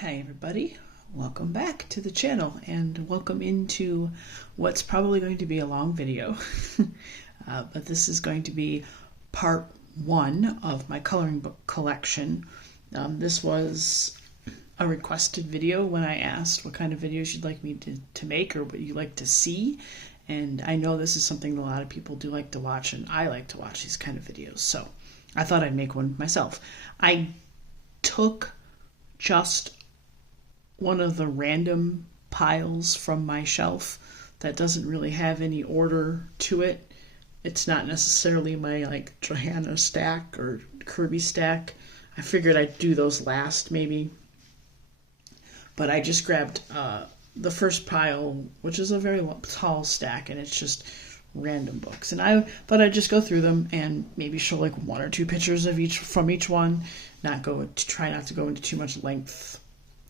Hi everybody, welcome back to the channel and welcome into what's probably going to be a long video. But this is going to be part one of my coloring book collection. This was a requested video when I asked what kind of videos you'd like me to make or what you like to see. And I know this is something that a lot of people do like to watch, and I like to watch these kind of videos. So I thought I'd make one myself. I took just one of the random piles from my shelf that doesn't really have any order to it. It's not necessarily my like Johanna stack or Kirby stack. I figured I'd do those last maybe. But I just grabbed the first pile, which is a very tall stack, and it's just random books. And I thought I'd just go through them and maybe show like one or two pictures of each from each one. Try not to go into too much length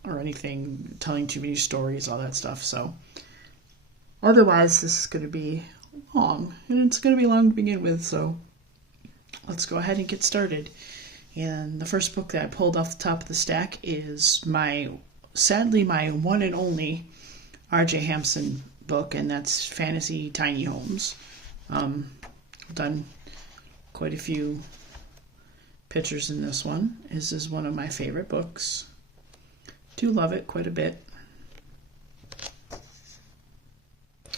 or anything, telling too many stories, all that stuff. So otherwise this is going to be long, and it's going to be long to begin with, so let's go ahead and get started. And the first book that I pulled off the top of the stack is sadly my one and only R.J. Hampson book, and that's Fantasy Tiny Homes. I've done quite a few pictures in this one. This is one of my favorite books. Do love it quite a bit.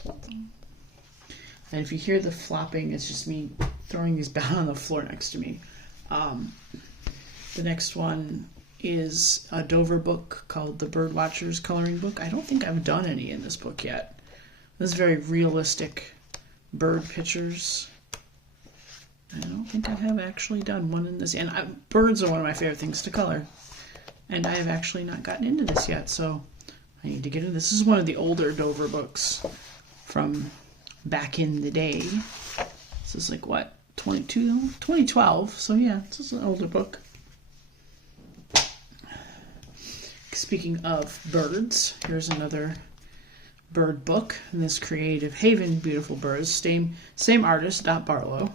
And if you hear the flopping, it's just me throwing these down on the floor next to me. The next one is a Dover book called The Birdwatcher's Coloring Book. I don't think I've done any in this book yet. This is very realistic bird pictures. I don't think I have actually done one in this. And birds are one of my favorite things to color. And I have actually not gotten into this yet, so I need to get into this. This is one of the older Dover books from back in the day. This is like, what, 2012? So yeah, this is an older book. Speaking of birds, here's another bird book in this Creative Haven Beautiful Birds. Same artist, Dot Barlow.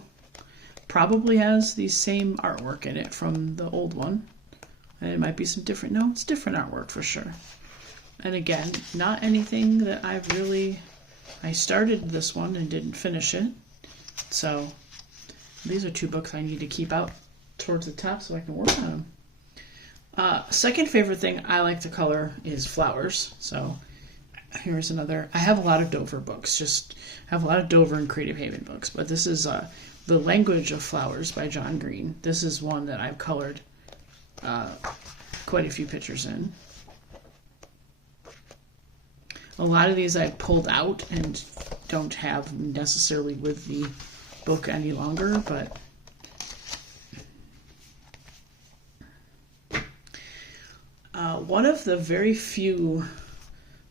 Probably has the same artwork in it from the old one. And it might be some different, no, it's different artwork for sure. And again, not anything that I started this one and didn't finish it. So these are two books I need to keep out towards the top so I can work on them. Second favorite thing I like to color is flowers. So here's another. I have a lot of Dover books, I have a lot of Dover and Creative Haven books, but this is The Language of Flowers by John Green. This is one that I've colored quite a few pictures in. A lot of these I pulled out and don't have necessarily with the book any longer, but one of the very few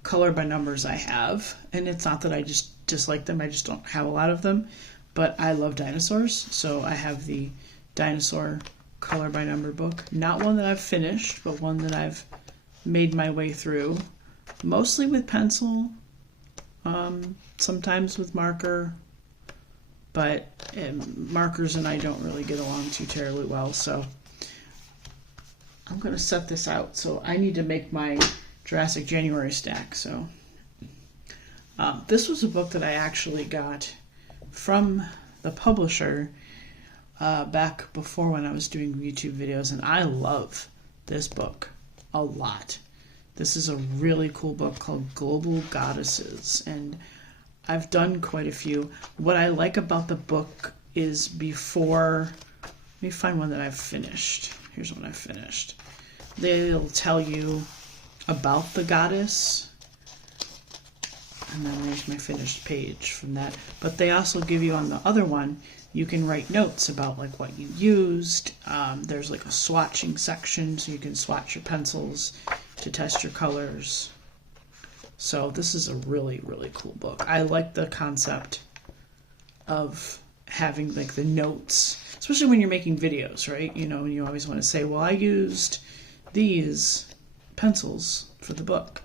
color by numbers I have, and it's not that I just dislike them, I just don't have a lot of them, but I love dinosaurs, so I have the dinosaur color by number book. Not one that I've finished, but one that I've made my way through, mostly with pencil, sometimes with marker, but markers and I don't really get along too terribly well, so I'm going to set this out. So I need to make my Jurassic January stack. So this was a book that I actually got from the publisher back before when I was doing YouTube videos, and I love this book a lot. This is a really cool book called Global Goddesses, and I've done quite a few. What I like about the book is let me find one that I've finished. Here's one I've finished. They'll tell you about the goddess, and then there's my finished page from that. But they also give you, on the other one, you can write notes about like what you used. There's like a swatching section, so you can swatch your pencils to test your colors. So this is a really, really cool book. I like the concept of having like the notes, especially when you're making videos, right? You know, you always want to say, well, I used these pencils for the book.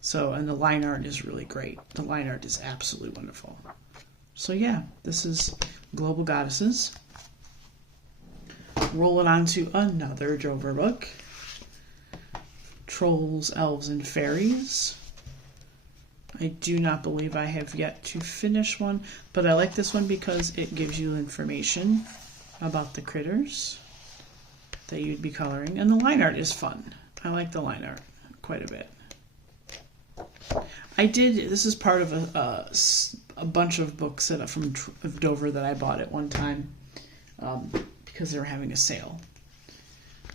So, and the line art is really great. The line art is absolutely wonderful. So yeah, this is Global Goddesses. Rolling on to another Dover book. Trolls, Elves, and Fairies. I do not believe I have yet to finish one, but I like this one because it gives you information about the critters that you'd be coloring, and the line art is fun. I like the line art quite a bit. This is part of a bunch of books from Dover that I bought at one time because they were having a sale.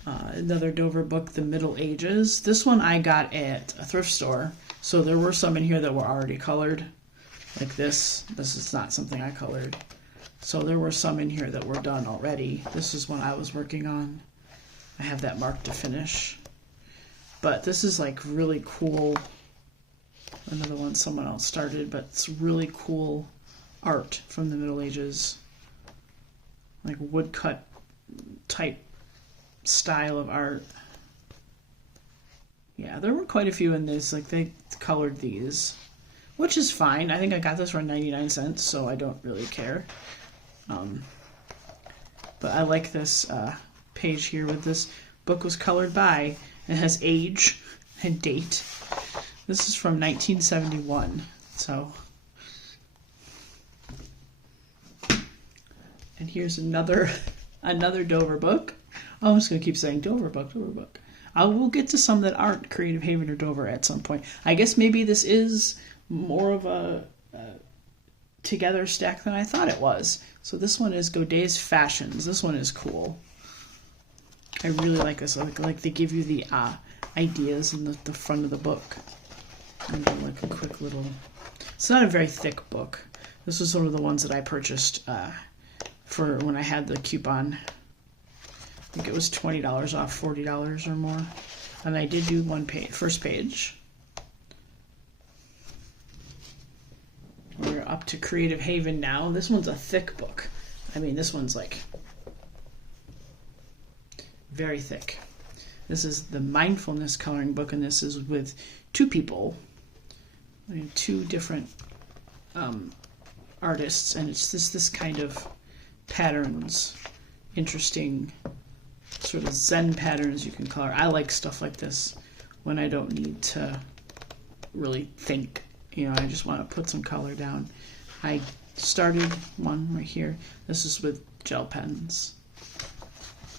Another Dover book, The Middle Ages. This one I got at a thrift store, so there were some in here that were already colored, like this. This is not something I colored. So there were some in here that were done already. This is one I was working on. I have that marked to finish. But this is like really cool. Another one someone else started, but it's really cool art from the Middle Ages. Like woodcut type style of art. Yeah, there were quite a few in this. Like they colored these, which is fine. I think I got this for 99 cents, so I don't really care. But I like this page here with this book was colored by. It has age and date. This is from 1971. So, and here's another Dover book. Oh, I'm just gonna keep saying Dover book, Dover book. I will get to some that aren't Creative Haven or Dover at some point. I guess maybe this is more of a together stack than I thought it was. So this one is Godet's Fashions. This one is cool. I really like this. Like they give you the ideas in the front of the book. And then like a quick little. It's not a very thick book. This was one of the ones that I purchased for when I had the coupon. I think it was $20 off, $40 or more. And I did do first page. We're up to Creative Haven now. This one's a thick book. I mean, this one's like very thick. This is the mindfulness coloring book, and this is with two people, two different artists, and it's this kind of patterns, interesting sort of Zen patterns you can color. I like stuff like this when I don't need to really think. I just want to put some color down. I started one right here. This is with gel pens.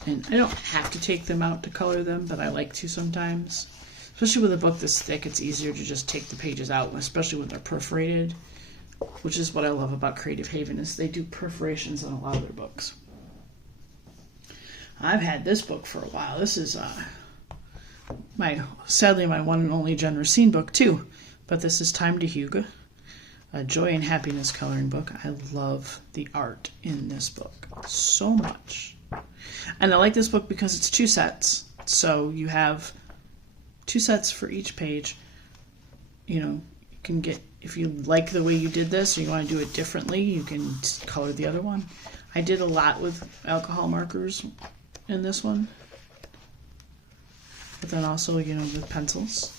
And I don't have to take them out to color them, but I like to sometimes. Especially with a book this thick, it's easier to just take the pages out, especially when they're perforated, which is what I love about Creative Haven, is they do perforations on a lot of their books. I've had this book for a while. This is sadly my one and only Jen Racine book too. But this is Time to Hugue, a joy and happiness coloring book. I love the art in this book so much. And I like this book because it's 2 sets. So you have 2 sets for each page. You can get, if you like the way you did this or you want to do it differently, you can color the other one. I did a lot with alcohol markers in this one. But then also, with pencils.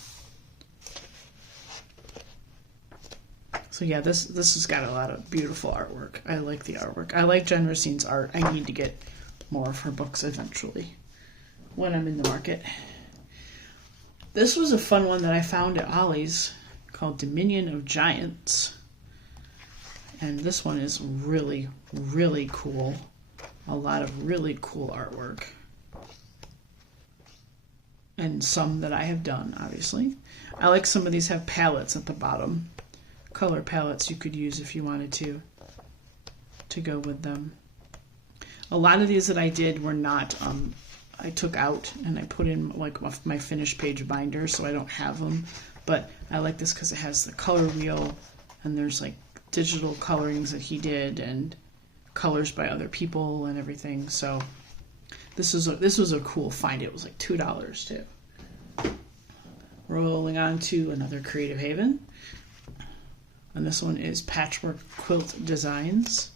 So yeah, this has got a lot of beautiful artwork. I like the artwork. I like Jen Racine's art. I need to get more of her books eventually when I'm in the market. This was a fun one that I found at Ollie's called Dominion of Giants. And this one is really, really cool. A lot of really cool artwork. And some that I have done, obviously. I like some of these have palettes at the bottom. Color palettes you could use if you wanted to go with them. A lot of these that I did were not, I took out and I put in like my finished page binder, so I don't have them. But I like this because it has the color wheel, and there's like digital colorings that he did and colors by other people and everything. So this was a cool find. It was like $2 too. Rolling on to another Creative Haven. And this one is Patchwork Quilt Designs.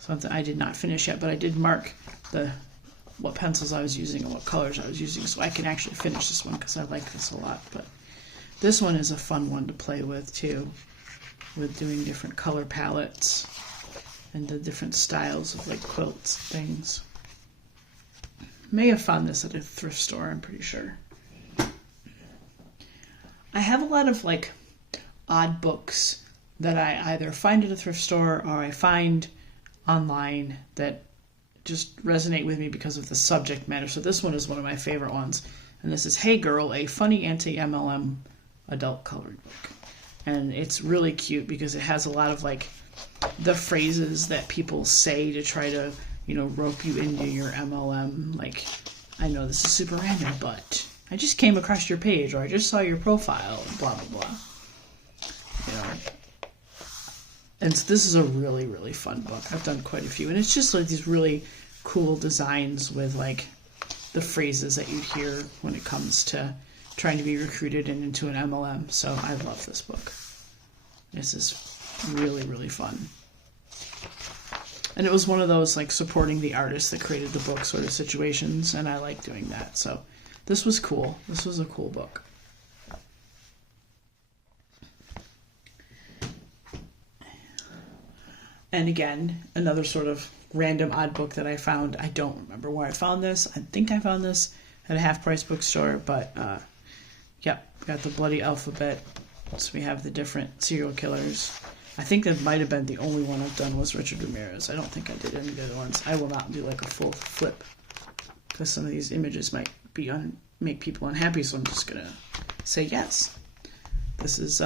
Something I did not finish yet, but I did mark what pencils I was using and what colors I was using, so I can actually finish this one because I like this a lot. But this one is a fun one to play with too, with doing different color palettes and the different styles of like quilts things. may have found this at a thrift store, I'm pretty sure. I have a lot of like odd books that I either find at a thrift store or I find online that just resonate with me because of the subject matter. So this one is one of my favorite ones. And this is Hey Girl, a funny anti-MLM adult colored book. And it's really cute because it has a lot of like the phrases that people say to try to, you know, rope you into your MLM. Like, I know this is super random, but I just came across your page, or I just saw your profile, and blah, blah, blah. You know. And so this is a really, really fun book. I've done quite a few. And it's just like these really cool designs with like the phrases that you hear when it comes to trying to be recruited and into an MLM. So I love this book. This is really, really fun. And it was one of those like supporting the artist that created the book sort of situations. And I like doing that. So this was cool. This was a cool book. And again, another sort of random odd book that I found. I don't remember where I found this. I think I found this at a half-price bookstore, but yep, got the bloody alphabet. So we have the different serial killers. I think that might have been the only one I've done was Richard Ramirez. I don't think I did any of the other ones. I will not do like a full flip because some of these images might be make people unhappy, so I'm just going to say yes. This is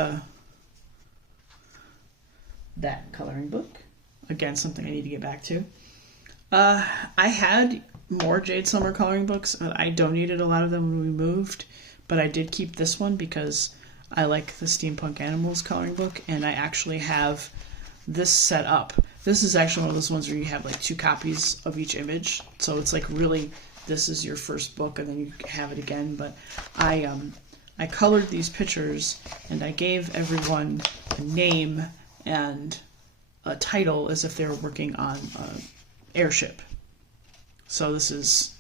that coloring book. Again, something I need to get back to. I had more Jade Summer coloring books. I donated a lot of them when we moved, but I did keep this one because I like the Steampunk Animals coloring book, and I actually have this set up. This is actually one of those ones where you have like 2 copies of each image, so it's like really this is your first book, and then you have it again. But I colored these pictures, and I gave everyone a name and a title as if they were working on an airship. So this is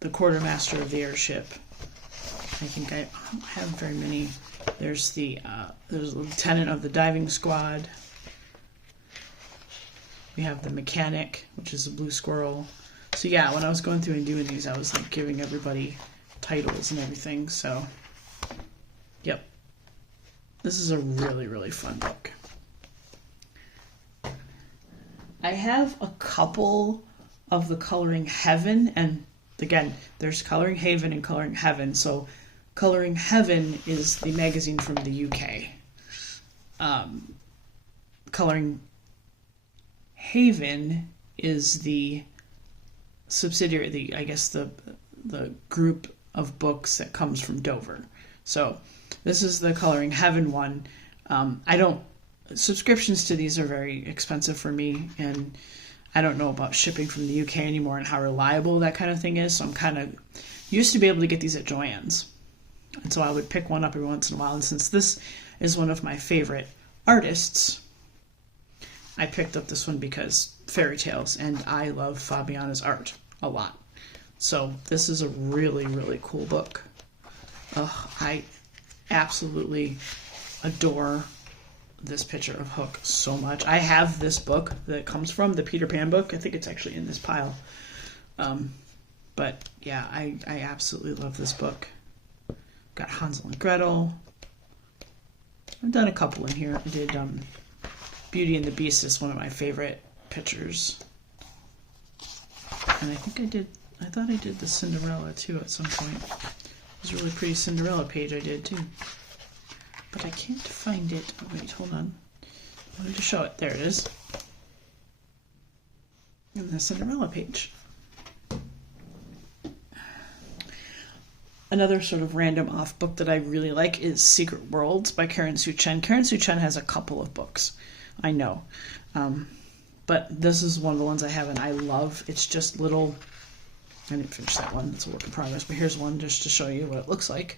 the quartermaster of the airship. I think I don't have very many. There's the lieutenant of the diving squad. We have the mechanic, which is a blue squirrel. So yeah, when I was going through and doing these, I was like giving everybody titles and everything. So, yep. This is a really, really fun book. I have a couple of the Coloring Heaven, and again, there's Coloring Haven and Coloring Heaven. So Coloring Heaven is the magazine from the UK. Coloring Haven is the subsidiary, the group of books that comes from Dover. So this is the Coloring Heaven one. Subscriptions to these are very expensive for me, and I don't know about shipping from the UK anymore and how reliable that kind of thing is. So I'm kind of used to be able to get these at Joann's. And so I would pick one up every once in a while. And since this is one of my favorite artists, I picked up this one because fairy tales, and I love Fabiana's art a lot. So this is a really, really cool book. I absolutely adore this picture of Hook so much. I have this book that comes from the Peter Pan book. I think it's actually in this pile. But yeah, I absolutely love this book. Got Hansel and Gretel. I've done a couple in here. I did Beauty and the Beast is one of my favorite pictures. And I thought I did the Cinderella too at some point. It was a really pretty Cinderella page I did too. But I can't find it. Oh, wait, hold on. I wanted to show it. There it is. And the Cinderella page. Another sort of random off book that I really like is Secret Worlds by Karen Sue Chen. Karen Sue Chen has a couple of books, I know. But this is one of the ones I have and I love. It's just little... I didn't finish that one. It's a work in progress. But here's one just to show you what it looks like.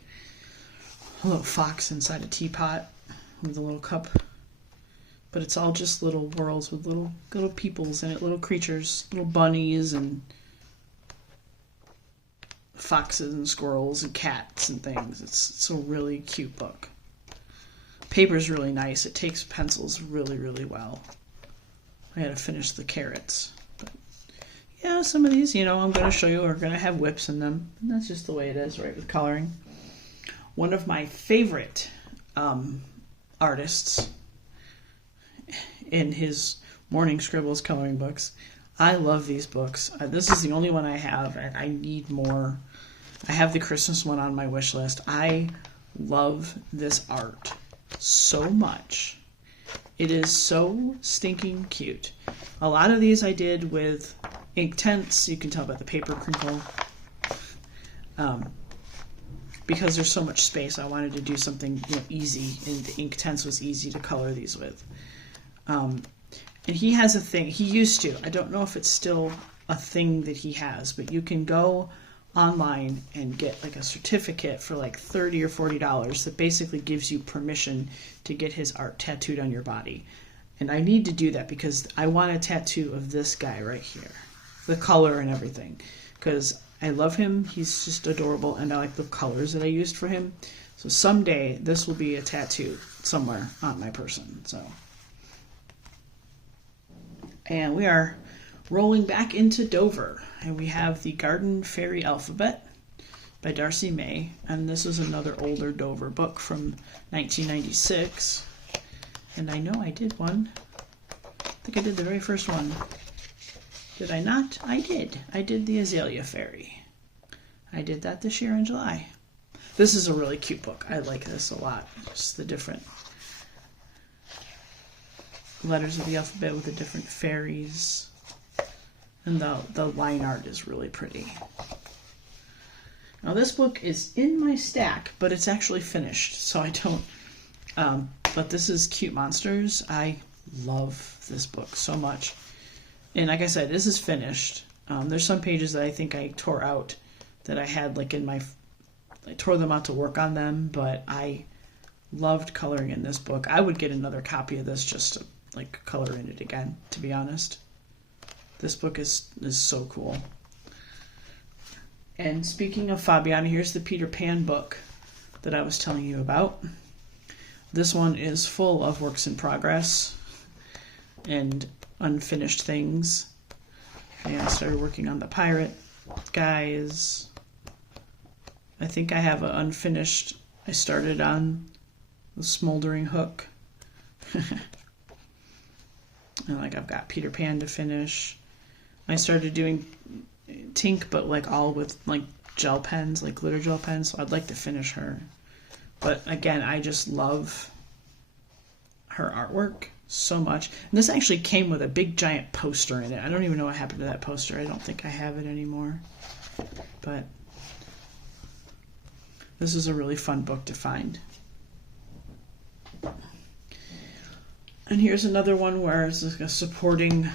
A little fox inside a teapot with a little cup. But it's all just little worlds with little peoples in it, little creatures, little bunnies and foxes and squirrels and cats and things. It's a really cute book. Paper's really nice. It takes pencils really, really well. I had to finish the carrots. But yeah, some of these, you know, I'm going to show you are going to have whips in them. And that's just the way it is, right, with coloring. One of my favorite artists in his Morning Scribbles coloring books. I love these books. This is the only one I have, and I need more. I have the Christmas one on my wish list. I love this art so much. It is so stinking cute. A lot of these I did with Inktense. You can tell by the paper crinkle. Because there's so much space, I wanted to do something, you know, easy, and the Inktense was easy to color these with. And he has a thing, he used to, I don't know if it's still a thing that he has, but you can go online and get like a certificate for like $30 or $40 that basically gives you permission to get his art tattooed on your body. And I need to do that because I want a tattoo of this guy right here, the color and everything, because I love him. He's just adorable, and I like the colors that I used for him. So someday this will be a tattoo somewhere on my person. So, and we are rolling back into Dover, and we have the Garden Fairy Alphabet by Darcy May, and this is another older Dover book from 1996. And I know I did one. I think I did the very first one. Did I not? I did. I did the Azalea Fairy. I did that this year in July. This is a really cute book. I like this a lot. Just the different letters of the alphabet with the different fairies. And the line art is really pretty. Now this book is in my stack, but it's actually finished, so I don't... but this is Cute Monsters. I love this book so much. And like I said, this is finished. There's some pages that I think I tore out that I had like in my... I tore them out to work on them, but I loved coloring in this book. I would get another copy of this just to like color in it again, to be honest. This book is so cool. And speaking of Fabiana, here's the Peter Pan book that I was telling you about. This one is full of works in progress and unfinished things. And I started working on the pirate guys. I think I have an unfinished... I started on the Smoldering Hook. And like I've got Peter Pan to finish. I started doing Tink, but like all with like gel pens, like glitter gel pens, so I'd like to finish her. But again, I just love her artwork so much. And this actually came with a big giant poster in it. I don't even know what happened to that poster. I don't think I have it anymore. But this is a really fun book to find. And here's another one where it's like a supporting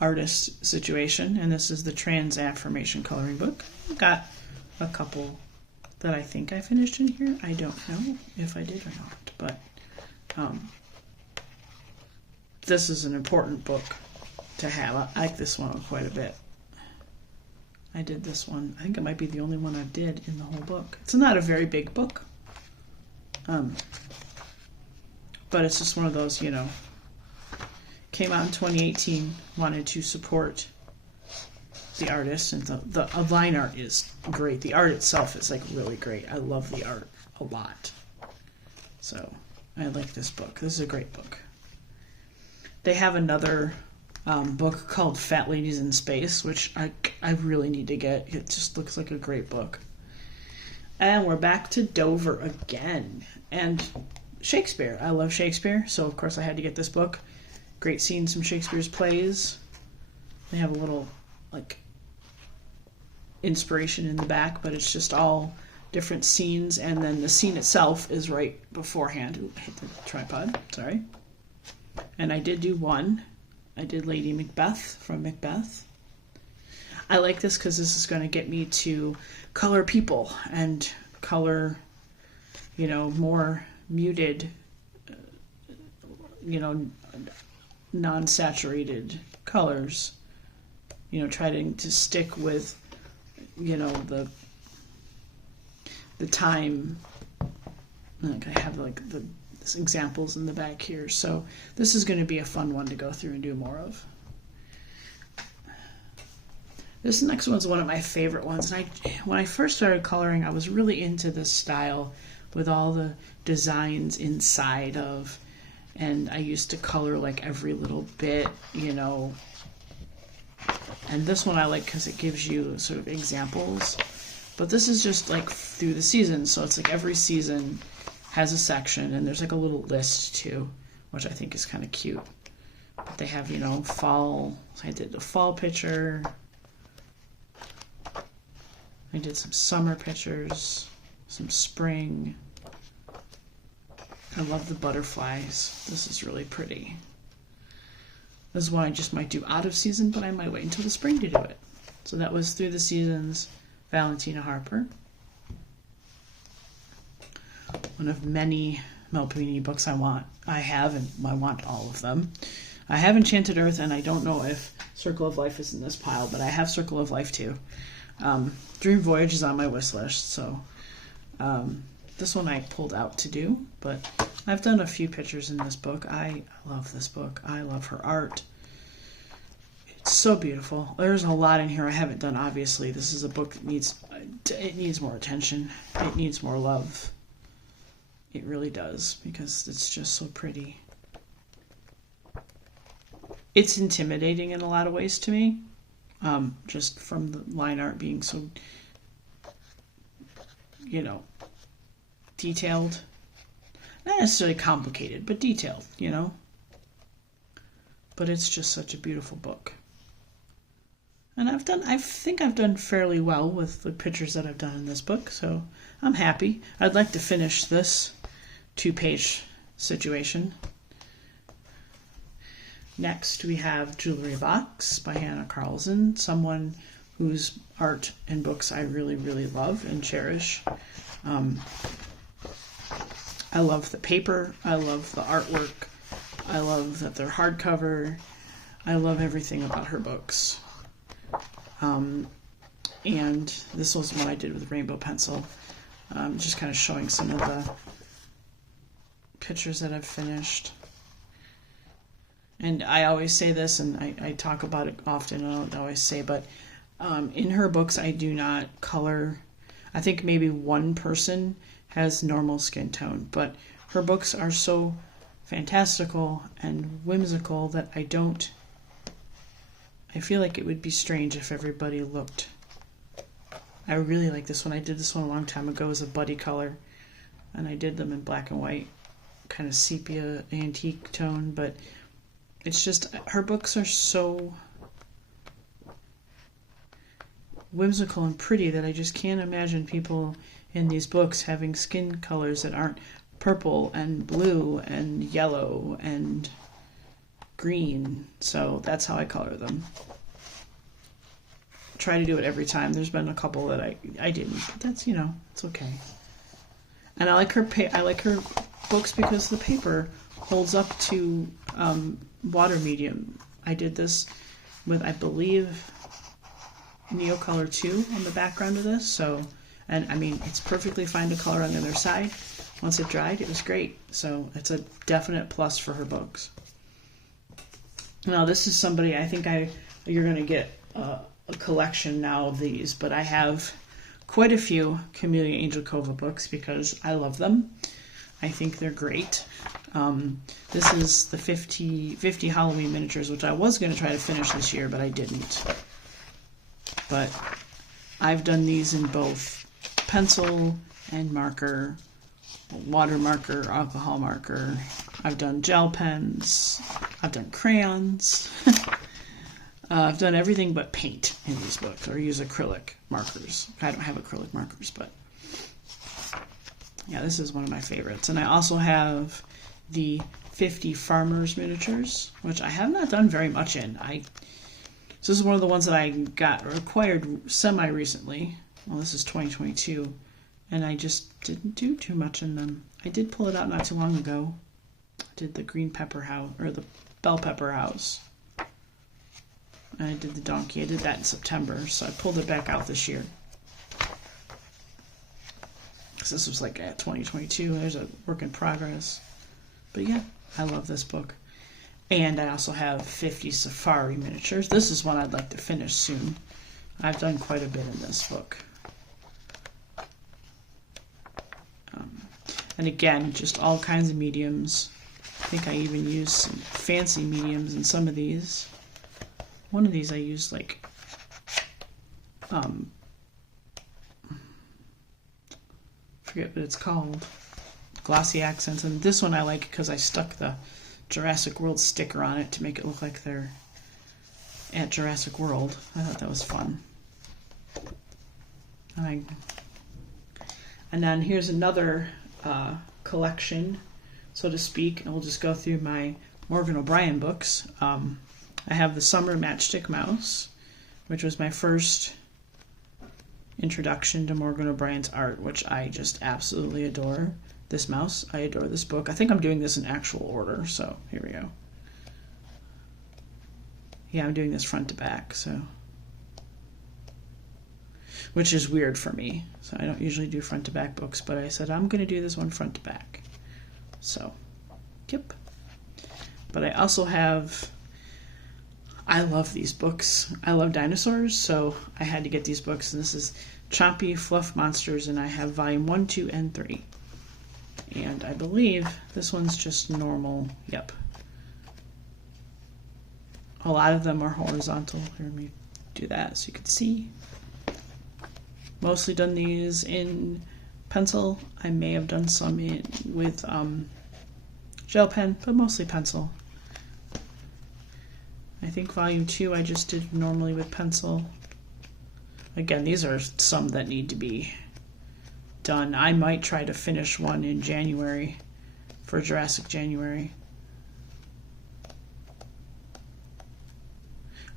artist situation, and this is the Trans Affirmation Coloring Book. I've got a couple that I think I finished in here. I don't know if I did or not, but this is an important book to have. I like this one quite a bit. I did this one. I think it might be the only one I did in the whole book. It's not a very big book. But it's just one of those, you know, came out in 2018, wanted to support the artist, and the line art is great. The art itself is like really great. I love the art a lot. So I like this book. This is a great book. They have another book called Fat Ladies in Space, which I really need to get. It just looks like a great book. And we're back to Dover again. And Shakespeare. I love Shakespeare, so of course I had to get this book. Great seeing some Shakespeare's plays. They have a little like inspiration in the back, but it's just all different scenes, and then the scene itself is right beforehand. Ooh, I hit the tripod, sorry. And I did do one. I did Lady Macbeth from Macbeth. I like this because this is going to get me to color people and color, you know, more muted, you know, non-saturated colors. You know, trying to stick with, you know, the time. Like I have like the examples in the back here, so this is going to be a fun one to go through and do more of. This next one's one of my favorite ones. And when I first started coloring, I was really into this style with all the designs inside of, and I used to color like every little bit, you know. And this one I like because it gives you sort of examples. But this is just like through the seasons. So it's like every season has a section, and there's like a little list too, which I think is kind of cute. But they have, you know, fall. So I did the fall picture. I did some summer pictures, some spring. I love the butterflies. This is really pretty. This is one I just might do out of season, but I might wait until the spring to do it. So that was Through the Seasons, Valentina Harper. One of many Melpomene books I have, and I want all of them. I have Enchanted Earth, and I don't know if Circle of Life is in this pile, but I have Circle of Life too. Dream Voyage is on my wish list, so this one I pulled out to do, but I've done a few pictures in this book. I love this book. I love her art. It's so beautiful. There's a lot in here I haven't done, obviously. This is a book that needs more attention. It needs more love. It really does, because it's just so pretty. It's intimidating in a lot of ways to me, just from the line art being so, you know, detailed. Not necessarily complicated, but detailed, you know. But it's just such a beautiful book. And I think I've done fairly well with the pictures that I've done in this book, so I'm happy. I'd like to finish this 2-page situation. Next, we have Jewelry Box by Hannah Carlson, someone whose art and books I really, really love and cherish. I love the paper. I love the artwork. I love that they're hardcover. I love everything about her books. And this was one I did with Rainbow Pencil. Just kind of showing some of the pictures that I've finished. And I always say this, and I talk about it often, and I don't always say, but in her books I do not color. I think maybe one person has normal skin tone, but her books are so fantastical and whimsical that I feel like it would be strange if everybody looked. I really like this one. I did this one a long time ago as a buddy color, and I did them in black and white, kind of sepia antique tone, but it's just, her books are so whimsical and pretty that I just can't imagine people in these books having skin colors that aren't purple and blue and yellow and green. So that's how I color them. Try to do it every time. There's been a couple that I didn't, but that's, you know, it's okay. And I like her books because the paper holds up to water medium. I did this with, I believe, Neocolor 2 on the background of this, so, and I mean, it's perfectly fine to color on the other side. Once it dried, it was great. So it's a definite plus for her books. Now this is somebody, I think you're going to get a collection now of these, but I have quite a few Camellia Angelkova books because I love them. I think they're great. This is the 50 Halloween miniatures, which I was going to try to finish this year, but I didn't. But I've done these in both pencil and marker, watermarker, alcohol marker. I've done gel pens. I've done crayons. I've done everything but paint in these books, or use acrylic markers. I don't have acrylic markers, but yeah, this is one of my favorites. And I also have the 50 Farmers miniatures, which I have not done very much in. So this is one of the ones that I acquired semi-recently. Well, this is 2022, and I just didn't do too much in them. I did pull it out not too long ago. I did the green pepper house, or the bell pepper house. And I did the donkey. I did that in September, so I pulled it back out this year. Because this was like at 2022. There's a work in progress. But yeah, I love this book. And I also have 50 Safari miniatures. This is one I'd like to finish soon. I've done quite a bit in this book. And again, just all kinds of mediums. I think I even used some fancy mediums in some of these. One of these I used like forget what it's called, glossy accents, and this one I like because I stuck the Jurassic World sticker on it to make it look like they're at Jurassic World. I thought that was fun. And then here's another collection, so to speak, and we'll just go through my Morgan O'Brien books. I have the Summer Matchstick Mouse, which was my first introduction to Morgan O'Brien's art, which I just absolutely adore. This mouse, I adore this book. I think I'm doing this in actual order, so here we go. Yeah, I'm doing this front to back, so, which is weird for me. So I don't usually do front to back books, but I said I'm going to do this one front to back. So, yep. But I also have, I love these books. I love dinosaurs, so I had to get these books. And this is Chompy Fluff Monsters, and I have volume 1, 2, and 3. And I believe this one's just normal. Yep. A lot of them are horizontal. Here, let me do that so you can see. Mostly done these in pencil. I may have done some with gel pen, but mostly pencil. I think volume 2 I just did normally with pencil. Again, these are some that need to be done. I might try to finish one in January for Jurassic January.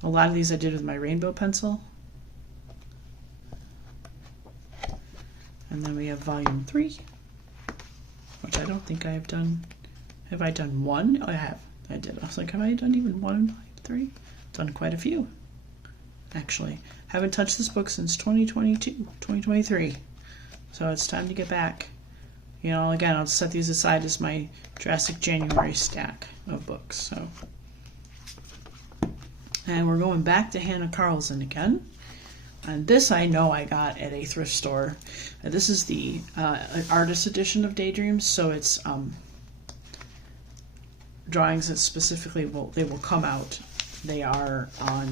A lot of these I did with my rainbow pencil. And then we have volume 3, which I don't think I have done. Have I done one? Oh, I have. I did. I was like, have I done even one in volume 3? Done quite a few, actually. Haven't touched this book since 2023. So it's time to get back. You know, again, I'll set these aside as my Jurassic January stack of books. So, and we're going back to Hannah Carlson again. And this I know I got at a thrift store. This is the artist edition of Daydreams, so it's drawings that specifically they will come out. They are on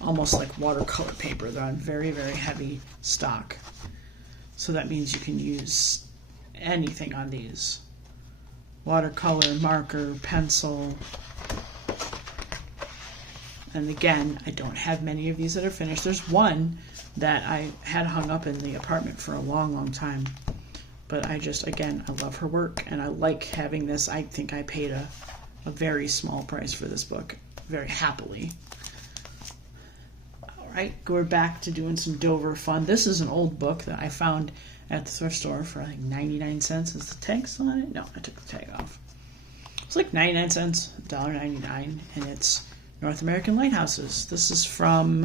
almost like watercolor paper. They're on very, very heavy stock. So that means you can use anything on these. Watercolor, marker, pencil. And again, I don't have many of these that are finished. There's one that I had hung up in the apartment for a long, long time. But I just, again, I love her work, and I like having this. I think I paid a very small price for this book, very happily. All right, we're back to doing some Dover fun. This is an old book that I found at the thrift store for, I think, 99 cents. Is the tag still on it? No, I took the tag off. It's like 99 cents, $1.99, and it's North American Lighthouses. This is from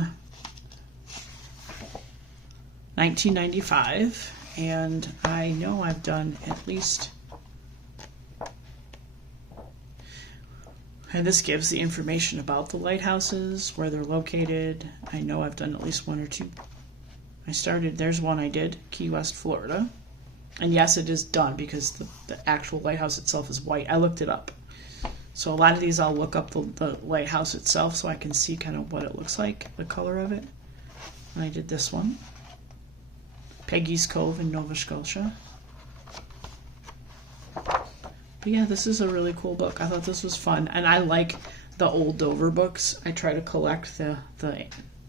1995, and I know I've done at least, and this gives the information about the lighthouses, where they're located. I know I've done at least one or two. There's one I did, Key West, Florida. And yes, it is done because the actual lighthouse itself is white. I looked it up. So a lot of these I'll look up the lighthouse itself so I can see kind of what it looks like, the color of it. And I did this one. Peggy's Cove in Nova Scotia. But yeah, this is a really cool book. I thought this was fun. And I like the old Dover books. I try to collect the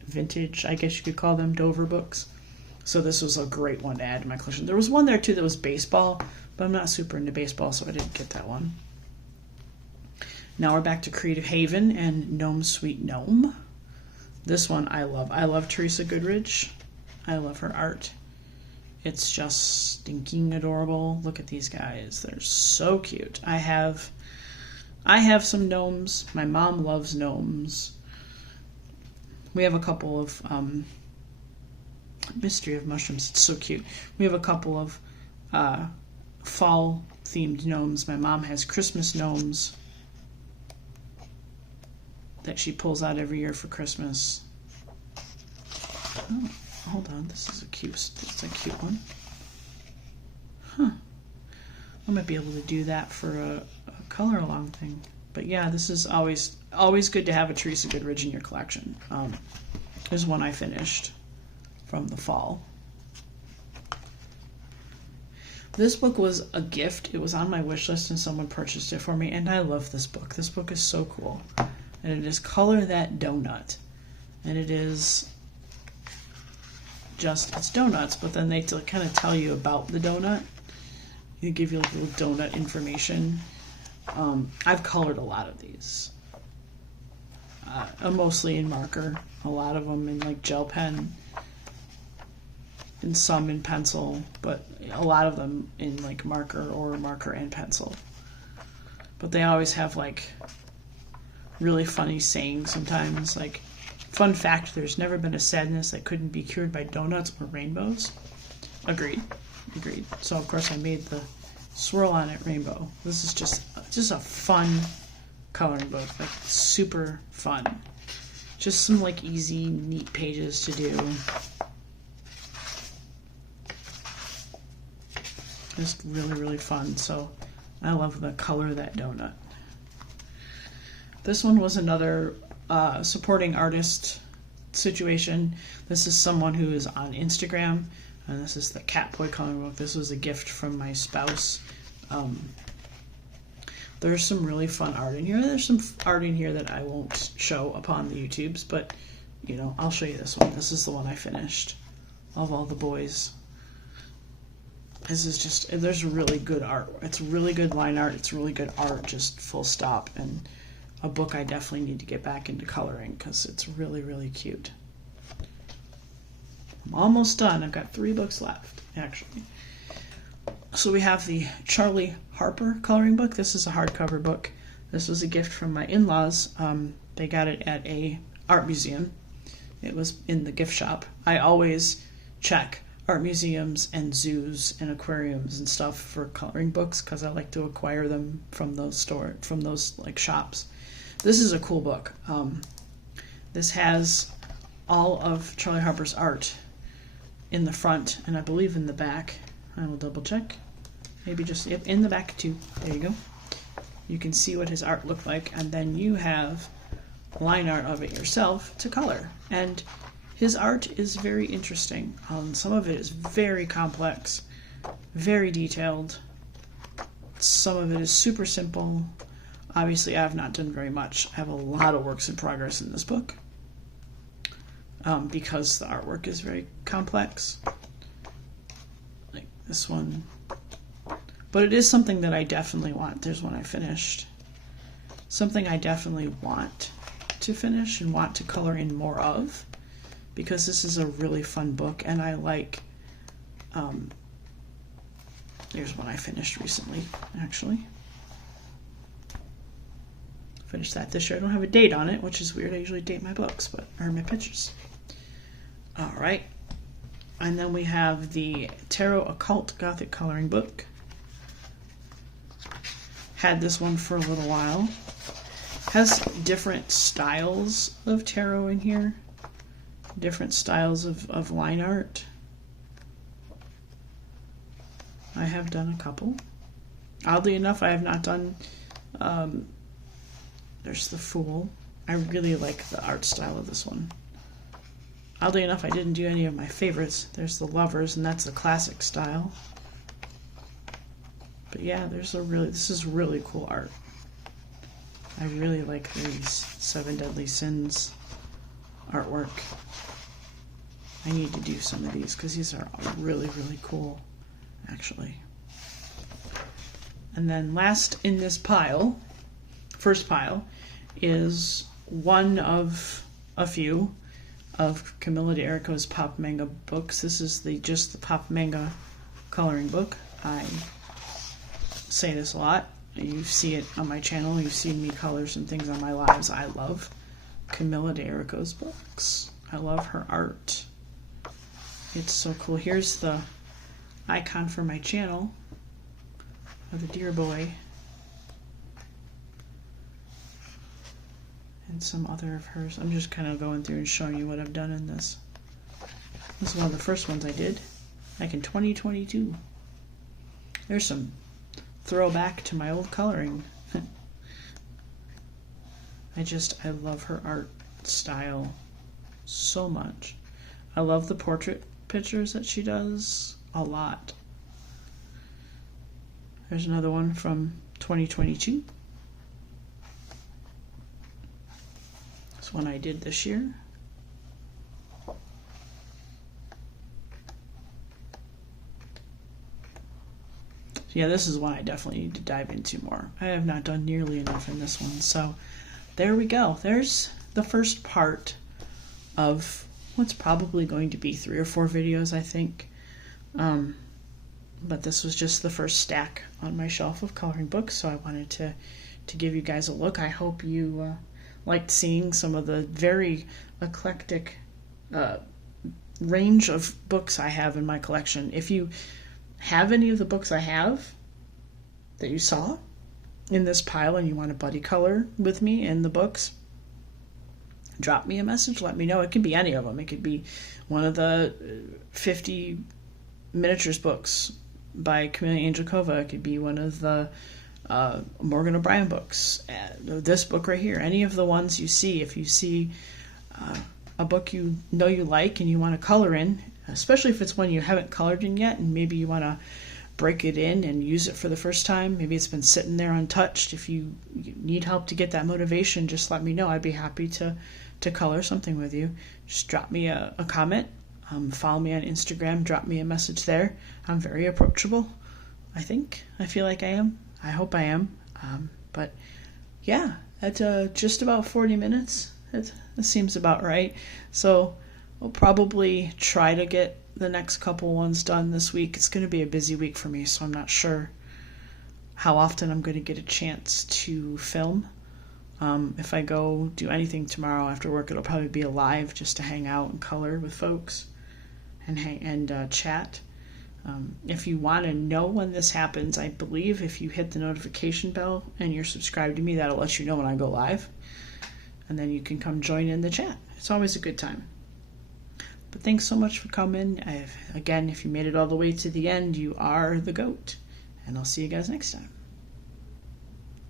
vintage, I guess you could call them, Dover books. So this was a great one to add to my collection. There was one there too that was baseball, but I'm not super into baseball, so I didn't get that one. Now we're back to Creative Haven and Gnome Sweet Gnome. This one I love. I love Teresa Goodridge. I love her art. It's just stinking adorable. Look at these guys. They're so cute. I have some gnomes. My mom loves gnomes. We have a couple of Mystery of Mushrooms. It's so cute. We have a couple of fall themed gnomes. My mom has Christmas gnomes that she pulls out every year for Christmas. Oh, hold on, this is a cute one. Huh. I might be able to do that for a color along thing. But yeah, this is always good to have a Teresa Goodridge in your collection. There's one I finished from the fall. This book was a gift. It was on my wish list and someone purchased it for me, and I love this book. This book is so cool. And it is Color That Donut. And it is just, it's donuts, but then they kind of tell you about the donut. They give you like little donut information. I've colored a lot of these. Mostly in marker. A lot of them in like gel pen. And some in pencil, but a lot of them in like marker or marker and pencil. But they always have like really funny sayings sometimes. Like, fun fact, there's never been a sadness that couldn't be cured by donuts or rainbows. Agreed. So of course I made the swirl on it rainbow. This is just a fun coloring book, like super fun. Just some like easy, neat pages to do. Just really, really fun. So I love the Color That Donut. This one was another supporting artist situation. This is someone who is on Instagram, and this is the Catboy coloring book. This was a gift from my spouse. There's some really fun art in here. There's some art in here that I won't show upon the YouTubes, but you know, I'll show you this one. This is the one I finished of all the boys. This is just, there's really good art. It's really good line art. It's really good art, just full stop. And a book I definitely need to get back into coloring because it's really, really cute. I'm almost done. I've got 3 books left, actually. So we have the Charlie Harper coloring book. This is a hardcover book. This was a gift from my in-laws. They got it at a art museum. It was in the gift shop. I always check art museums and zoos and aquariums and stuff for coloring books because I like to acquire them from those like shops. This is a cool book. This has all of Charlie Harper's art in the front and I believe in the back. I will double check. Maybe just in the back too. There you go. You can see what his art looked like, and then you have line art of it yourself to color. And his art is very interesting. Some of it is very complex, very detailed. Some of it is super simple. Obviously, I have not done very much. I have a lot of works in progress in this book because the artwork is very complex. Like this one. But it is something that I definitely want. There's one I finished. Something I definitely want to finish and want to color in more of, because this is a really fun book, and I like, here's one I finished recently, actually. Finished that this year. I don't have a date on it, which is weird. I usually date my books, or my pictures. All right. And then we have the Tarot Occult Gothic coloring book. Had this one for a little while. Has different styles of tarot in here. Different styles of line art. I have done a couple. Oddly enough, I have not done, there's the Fool. I really like the art style of this one. Oddly enough, I didn't do any of my favorites. There's the Lovers, and that's the classic style. But yeah, this is really cool art. I really like these 7 Deadly Sins artwork. I need to do some of these because these are really, really cool, actually. And then last in this pile, first pile, is one of a few of Camilla D'Errico's Pop Manga books. This is just the Pop Manga coloring book. I say this a lot. You see it on my channel. You've seen me color some things on my lives. I love Camilla D'Errico's books. I love her art. It's so cool. Here's the icon for my channel of the deer boy. And some other of hers. I'm just kind of going through and showing you what I've done in this. This is one of the first ones I did back in 2022. There's some throwback to my old coloring. I love her art style so much. I love the portrait pictures that she does a lot. There's another one from 2022. This one I did this year. Yeah, this is one I definitely need to dive into more. I have not done nearly enough in this one. So there we go. There's the first part of what's probably going to be 3 or 4 videos, I think. But this was just the first stack on my shelf of coloring books, so I wanted to give you guys a look. I hope you liked seeing some of the very eclectic range of books I have in my collection. If you have any of the books I have that you saw in this pile and you want to buddy color with me in the books, drop me a message, let me know. It can be any of them. It could be one of the 50 miniatures books by Camilla Angelkova. It could be one of the Morgan O'Brien books. This book right here. Any of the ones you see. If you see a book you know you like and you want to color in, especially if it's one you haven't colored in yet and maybe you want to break it in and use it for the first time. Maybe it's been sitting there untouched. If you need help to get that motivation, just let me know. I'd be happy to color something with you. Just drop me a comment. Follow me on Instagram. Drop me a message there. I'm very approachable, I think. I feel like I am. I hope I am. But yeah, that's just about 40 minutes. That seems about right. So I'll probably try to get the next couple ones done this week. It's going to be a busy week for me, so I'm not sure how often I'm going to get a chance to film. If I go do anything tomorrow after work, it'll probably be a live just to hang out and color with folks and chat. If you want to know when this happens, I believe if you hit the notification bell and you're subscribed to me, that'll let you know when I go live. And then you can come join in the chat. It's always a good time. But thanks so much for coming. Again, if you made it all the way to the end, you are the GOAT. And I'll see you guys next time.